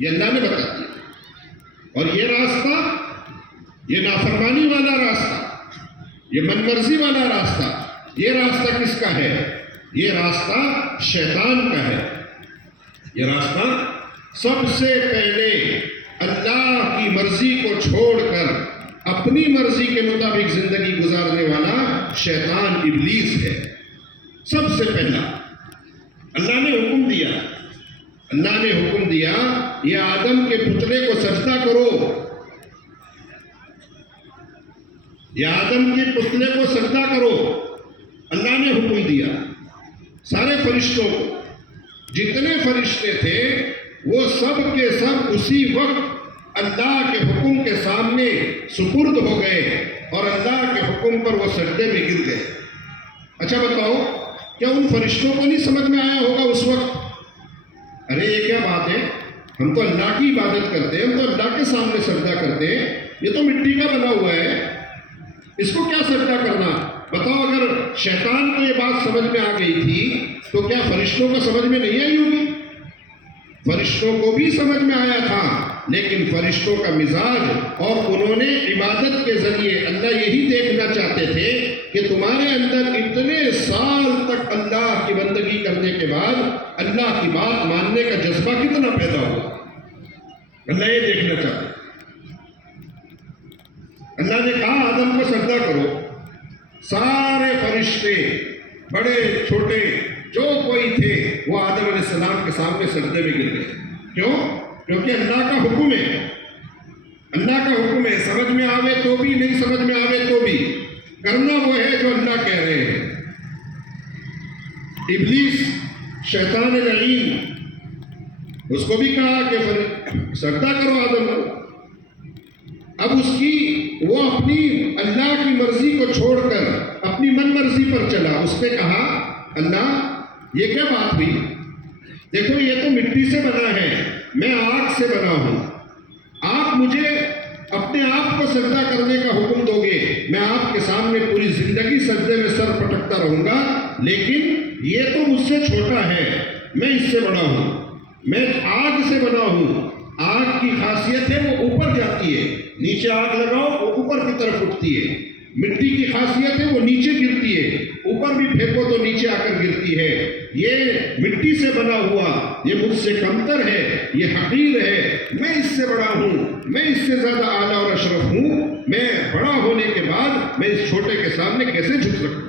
یہ اللہ نے بتا دیا۔ اور یہ راستہ، یہ نافرمانی والا راستہ، یہ من مرضی والا راستہ، یہ راستہ کس کا ہے؟ یہ راستہ شیطان کا ہے۔ یہ راستہ سب سے پہلے اللہ کی مرضی کو چھوڑ کر اپنی مرضی کے مطابق زندگی گزارنے والا شیطان ابلیس ہے۔ سب سے پہلا اللہ نے حکم دیا، اللہ نے حکم دیا یہ آدم کے پتلے کو سجدہ کرو، یہ آدم کے پتلے کو سجدہ کرو۔ اللہ نے حکم دیا سارے فرشتوں کو، جتنے فرشتے تھے وہ سب کے سب اسی وقت اللہ کے حکم کے سامنے سپرد ہو گئے اور اللہ کے حکم پر وہ سجدے میں گر گئے۔ اچھا بتاؤ، کیا ان فرشتوں کو نہیں سمجھ میں آیا ہوگا اس وقت؟ ارے یہ کیا بات ہے، ہم تو اللہ کی عبادت کرتے ہیں، ہم تو اللہ کے سامنے سجدہ کرتے ہیں، یہ تو مٹی کا بنا ہوا ہے، اس کو کیا سجدہ کرنا؟ بتاؤ، اگر شیطان کو یہ بات سمجھ میں آ گئی تھی تو کیا فرشتوں کو سمجھ میں نہیں آئی ہوگی؟ فرشتوں کو بھی سمجھ میں آیا تھا، لیکن فرشتوں کا مزاج، اور انہوں نے عبادت کے ذریعے اللہ یہی دیکھنا چاہتے تھے کہ تمہارے اندر اتنے سال تک اللہ کی بندگی کرنے کے بعد اللہ کی بات ماننے کا جذبہ کتنا پیدا ہوا۔ اللہ یہ دیکھنا چاہتے۔ اللہ نے کہا آدم کو سجدہ کرو، سارے فرشتے بڑے چھوٹے جو کوئی تھے وہ آدم علیہ السلام کے سامنے سجدے میں گر گئے۔ کیوں؟ کیونکہ اللہ کا حکم ہے، اللہ کا حکم ہے، سمجھ میں آوے تو بھی، نہیں سمجھ میں آوے تو بھی کرنا وہ ہے جو اللہ کہہ رہے ہیں۔ ابلیس شیطان لعین، اس کو بھی کہا کہ سجدہ کرو آدم کو۔ اب اس کی وہ اپنی اللہ کی مرضی کو چھوڑ کر اپنی من مرضی پر چلا۔ اس نے کہا اللہ یہ کیا بات ہوئی؟ دیکھو یہ تو مٹی سے بنا ہے، میں آگ سے بنا ہوں، آپ مجھے اپنے آپ کو سجدہ کرنے کا حکم دو گے، میں آپ کے سامنے پوری زندگی سجدے میں سر پٹکتا رہوں گا، لیکن یہ تو مجھ سے چھوٹا ہے، میں اس سے بڑا ہوں، میں آگ سے بنا ہوں۔ آگ کی خاصیت ہے وہ اوپر جاتی ہے، نیچے آگ لگاؤ وہ اوپر کی طرف اٹھتی ہے۔ مٹی کی خاصیت ہے وہ نیچے گرتی ہے، اوپر بھی پھینکو تو نیچے آ کر گرتی ہے۔ یہ مٹی سے بنا ہوا، یہ مجھ سے کمتر ہے، یہ حقیر ہے، میں اس سے بڑا ہوں، میں اس سے زیادہ اعلیٰ اور اشرف ہوں، میں بڑا ہونے کے بعد میں اس چھوٹے کے سامنے کیسے جھک سکوں؟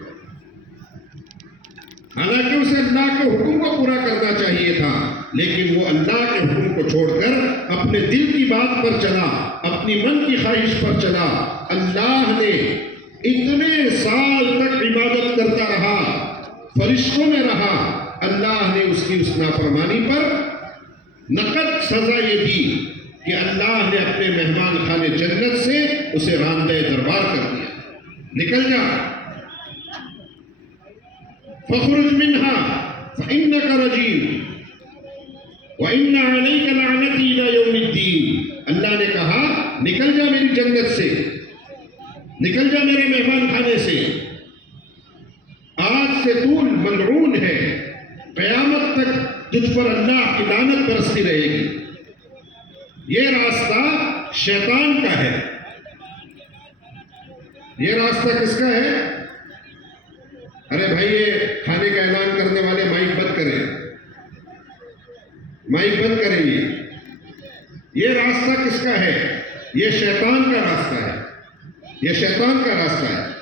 حالانکہ اسے اللہ کے حکم کو پورا کرنا چاہیے تھا، لیکن وہ اللہ کے حکم کو چھوڑ کر اپنے دل کی بات پر چلا، اپنی من کی خواہش پر چلا۔ اللہ نے اتنے سال تک عبادت کرتا رہا، فرشتوں میں رہا، اللہ نے اس کی اس نافرمانی پر نقد سزا یہ دی کہ اللہ نے اپنے مہمان خانے جنت سے اسے راندہ دربار کر دیا، نکل جا، فخرج منها فإنك رجیم وإن عليك لعنتی إلی یوم الدین۔ اللہ نے کہا نکل جا میری جنت سے، نکل جا میرے مہمان خانے سے، آج سے تو ملعون ہے، قیامت تک تجھ پر اللہ کی لعنت برستی رہے گی۔ یہ راستہ شیطان کا ہے۔ یہ راستہ کس کا ہے؟ ارے بھائی یہ کھانے کا اعلان کرنے والے مائک بند کریں، مائک بند کریں۔ یہ راستہ کس کا ہے؟ یہ شیطان کا راستہ ہے، یہ شیطان کا راستہ ہے۔